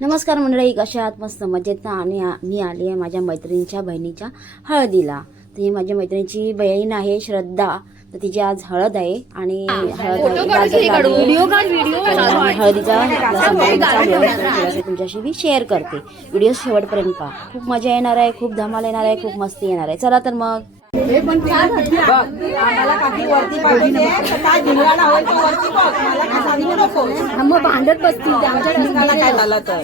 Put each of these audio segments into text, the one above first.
नमस्कार मंडळी, कशा आहात? मस्त मजेत ना? आणि मी आली आहे माझ्या मैत्रिणीच्या बहिणीच्या हळदीला. तर ही माझ्या मैत्रिणीची बहीण आहे श्रद्धा. तर तिची आज हळद आहे आणि हळदीचा तुमच्याशी मी शेअर करते. व्हिडिओ शेवटपर्यंत पहा. खूप मजा येणार आहे, खूप धमाल येणार आहे, खूप मस्ती येणार आहे. चला तर मग. मग भांडत बसतील काय झालं तर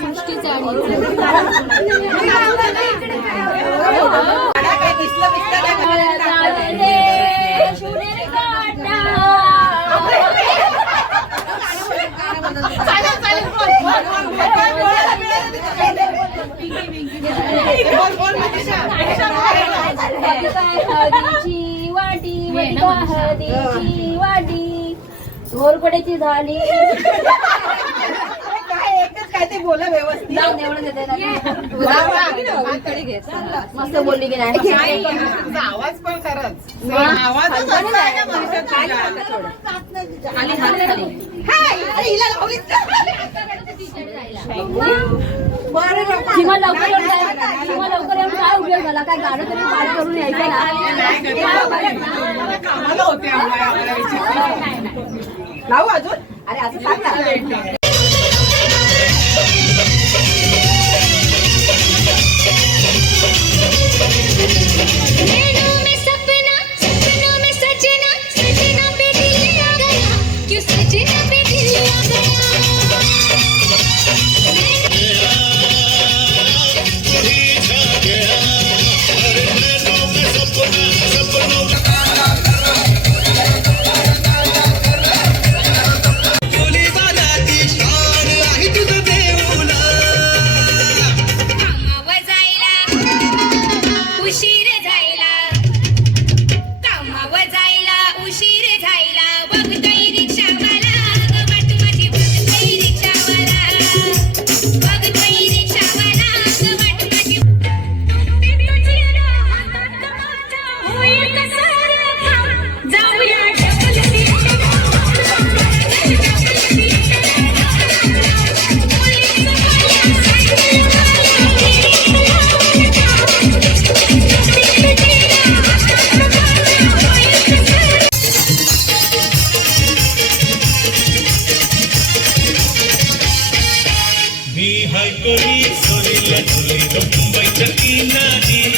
हळदीची वाटी हळदीची वाटी घोरपड्याची झाली. काय ते बोला व्यवस्थित. मस्त बोलली की नाही. आवाज पण खरंच सीमा लवकर येऊन काय उपयोग झाला? काय गाणं तरी पाठ करून यायचं ना. लावू अजून. अरे असं सांग ना. मुंबईच्या किनारी